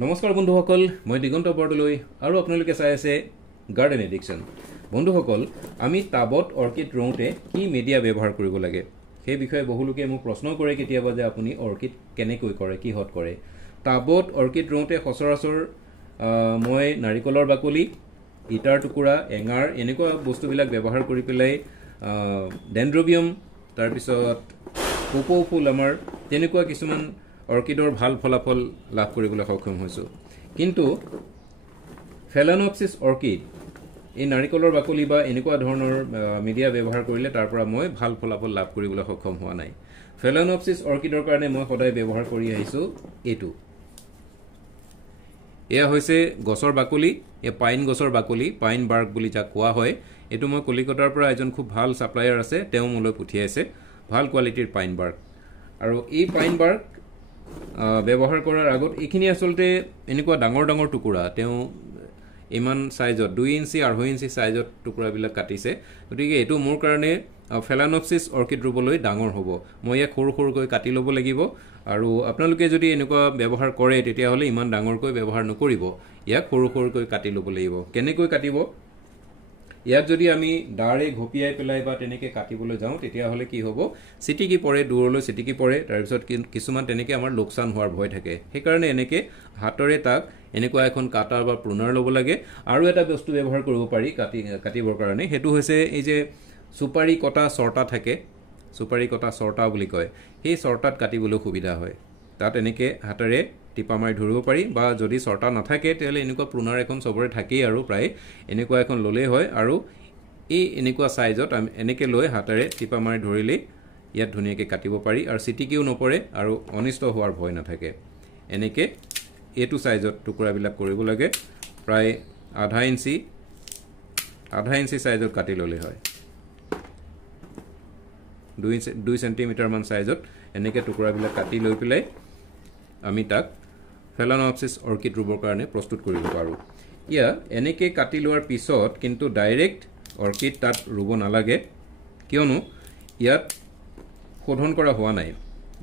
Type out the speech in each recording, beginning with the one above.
নমস্কাৰ বন্ধুসকল, মই দিগন্ত বৰদলৈ আৰু আপোনালোকে চাই আছে গাৰ্ডেন এডিকশ্যন। বন্ধুসকল, আমি টাবত অৰ্কিড ৰোওঁতে কি মিডিয়া ব্যৱহাৰ কৰিব লাগে সেই বিষয়ে বহুলোকে মোক প্ৰশ্ন কৰে কেতিয়াবা যে আপুনি অৰ্কিড কেনেকৈ কৰে, কিহত কৰে। টাবত অৰ্কিড ৰোওঁতে সচৰাচৰ মই নাৰিকলৰ বাকলি, ইটাৰ টুকুৰা, এঙাৰ এনেকুৱা বস্তুবিলাক ব্যৱহাৰ কৰি পেলাই ডেনড্ৰবিয়াম, তাৰপিছত কোকো ফুল আমাৰ তেনেকুৱা কিছুমান অৰ্কিডৰ ভাল ফলাফল লাভ কৰিবলৈ সক্ষম হৈছোঁ। কিন্তু ফেলানপচিছ অৰ্কিড এই নাৰিকলৰ বাকলি বা এনেকুৱা ধৰণৰ মিডিয়া ব্যৱহাৰ কৰিলে তাৰ পৰা মই ভাল ফলাফল লাভ কৰিবলৈ সক্ষম হোৱা নাই। ফেলানপচিছ অৰ্কিডৰ কাৰণে মই সদায় ব্যৱহাৰ কৰি আহিছোঁ এইটো। এয়া হৈছে গছৰ বাকলি, এই পাইন গছৰ বাকলি, পাইন বাৰ্ক বুলি যাক কোৱা হয়। এইটো মই কলিকতাৰ পৰা এজন খুব ভাল ছাপ্লায়াৰ আছে, তেওঁ মোলৈ পঠিয়াইছে ভাল কোৱালিটিৰ পাইন বাৰ্ক। আৰু এই পাইন বাৰ্ক ব্যৱহাৰ কৰাৰ আগত এইখিনি আচলতে এনেকুৱা ডাঙৰ ডাঙৰ টুকুৰা, তেওঁ ইমান চাইজত 2 ইঞ্চি 2.5 ইঞ্চি চাইজত টুকুৰাবিলাক কাটিছে। গতিকে এইটো মোৰ কাৰণে ফেলানপচিছ অৰ্কিড ৰুবলৈ ডাঙৰ হ'ব। মই ইয়াক সৰু সৰুকৈ কাটি ল'ব লাগিব। আৰু আপোনালোকে যদি এনেকুৱা ব্যৱহাৰ কৰে তেতিয়াহ'লে ইমান ডাঙৰকৈ ব্যৱহাৰ নকৰিব, ইয়াক সৰু সৰুকৈ কাটি ল'ব লাগিব। কেনেকৈ কাটিব? ইয়াক যদি আমি দাৰে ঘপিয়াই পেলাই বা তেনেকৈ কাটিবলৈ যাওঁ তেতিয়াহ'লে কি হ'ব, চিটিকি পৰে, দূৰলৈ চিটিকি পৰে। তাৰপিছত কিছুমান তেনেকৈ আমাৰ লোকচান হোৱাৰ ভয় থাকে। সেইকাৰণে এনেকৈ হাতৰে তাক এনেকুৱা এখন কাটাৰ বা প্ৰুনাৰ ল'ব লাগে। আৰু এটা বস্তু ব্যৱহাৰ কৰিব পাৰি কাটিবৰ কাৰণে, সেইটো হৈছে এই যে চুপাৰি কটা চৰ্টা থাকে, চুপাৰি কটা চৰ্টা বুলি কয়, সেই চৰ্টাত কাটিবলৈ সুবিধা হয়। তাত এনেকৈ হাতেৰে টিপা মাৰি ধৰিব পাৰি, বা যদি চৰ্টা নাথাকে তেতিয়াহ'লে এনেকুৱা প্ৰুনাৰ এখন চবৰে থাকেই, আৰু প্ৰায় এনেকুৱা এখন ল'লেই হয়। আৰু এই এনেকুৱা চাইজত আমি এনেকৈ লৈ হাতেৰে টিপা মাৰি ধৰিলেই ইয়াত ধুনীয়াকৈ কাটিব পাৰি, আৰু চিটিকিও নপৰে আৰু অনিষ্ট হোৱাৰ ভয় নাথাকে। এনেকৈ এইটো চাইজত টুকুৰাবিলাক কৰিব লাগে। প্ৰায় 1/2 ইঞ্চি চাইজত কাটি ল'লে হয়। 2 চেণ্টিমিটাৰমান চাইজত এনেকৈ টুকুৰাবিলাক কাটি লৈ পেলাই আমি তাক ফেলানপচিছ অৰ্কিড ৰুবৰ কাৰণে প্ৰস্তুত কৰিব পাৰোঁ। এনেকৈ কাটি লোৱাৰ পিছত কিন্তু ডাইৰেক্ট অৰ্কিড তাত ৰুব নালাগে, কিয়নো ইয়াত শোধন কৰা হোৱা নাই।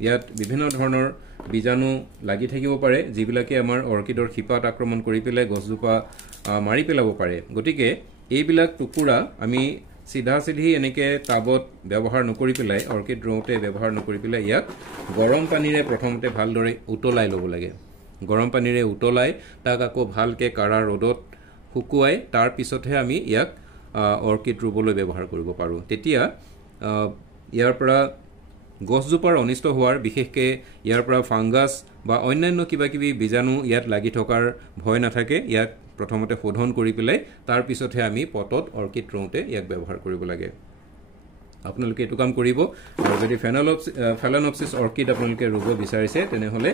ইয়াত বিভিন্ন ধৰণৰ বীজাণু লাগি থাকিব পাৰে, যিবিলাকে আমাৰ অৰ্কিডৰ শিপাত আক্ৰমণ কৰি পেলাই গছজোপা মাৰি পেলাব পাৰে। গতিকে এইবিলাক টুকুৰা আমি চিধা চিধি এনেকৈ টাবত ব্যৱহাৰ নকৰি পেলাই, অৰ্কিড ৰোওঁতে ব্যৱহাৰ নকৰি পেলাই ইয়াক গৰম পানীৰে প্ৰথমতে ভালদৰে উতলাই ল'ব লাগে। গৰম পানীৰে উতলাই তাক আকৌ ভালকৈ কাঢ়া ৰ'দত শুকুৱাই তাৰ পিছতহে আমি ইয়াক অৰ্কিড ৰুবলৈ ব্যৱহাৰ কৰিব পাৰোঁ। তেতিয়া ইয়াৰ পৰা গছজোপাৰ অনিষ্ট হোৱাৰ, বিশেষকৈ ইয়াৰ পৰা ফাংগাছ বা অন্যান্য কিবা কিবি বীজাণু ইয়াত লাগি থকাৰ ভয় নাথাকে। ইয়াক প্ৰথমতে শোধন কৰি পেলাই তাৰ পিছতহে আমি পটত অৰ্কিড ৰোওঁতে ইয়াক ব্যৱহাৰ কৰিব লাগে। আপোনালোকে এইটো কাম কৰিব। আৰু যদি ফেলানপচিছ অৰ্কিড আপোনালোকে ৰুব বিচাৰিছে তেনেহ'লে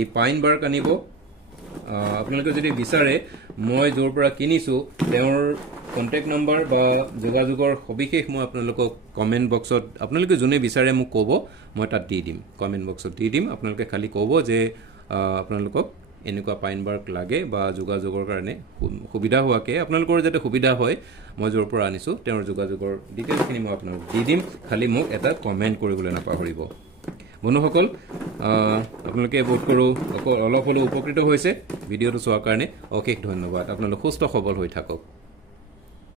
এই পাইন বাৰ্ক আনিব। আপোনালোকে যদি বিচাৰে, মই য'ৰ পৰা কিনিছোঁ তেওঁৰ কণ্টেক্ট নম্বৰ বা যোগাযোগৰ সবিশেষ মই আপোনালোকক কমেণ্ট বক্সত, আপোনালোকে যোনে বিচাৰে মোক ক'ব, মই তাত দি দিম, কমেণ্ট বক্সত দি দিম। আপোনালোকে খালি ক'ব যে আপোনালোকক এনেকুৱা পাইন বাৰ্ক লাগে বা যোগাযোগৰ কাৰণে সুবিধা হোৱাকৈ, আপোনালোকৰ যাতে সুবিধা হয়, মই য'ৰ পৰা আনিছোঁ তেওঁৰ যোগাযোগৰ ডিটেইলছখিনি মই আপোনালোকক দি দিম। খালি মোক এটা কমেণ্ট কৰিবলৈ নাপাহৰিব। বন্ধুসকল, আপোনালোকে বোধ কৰোঁ অলপ হ'লেও উপকৃত হৈছে ভিডিঅ'টো চোৱাৰ কাৰণে। অশেষ ধন্যবাদ। আপোনালোক সুস্থ সবল হৈ থাকক।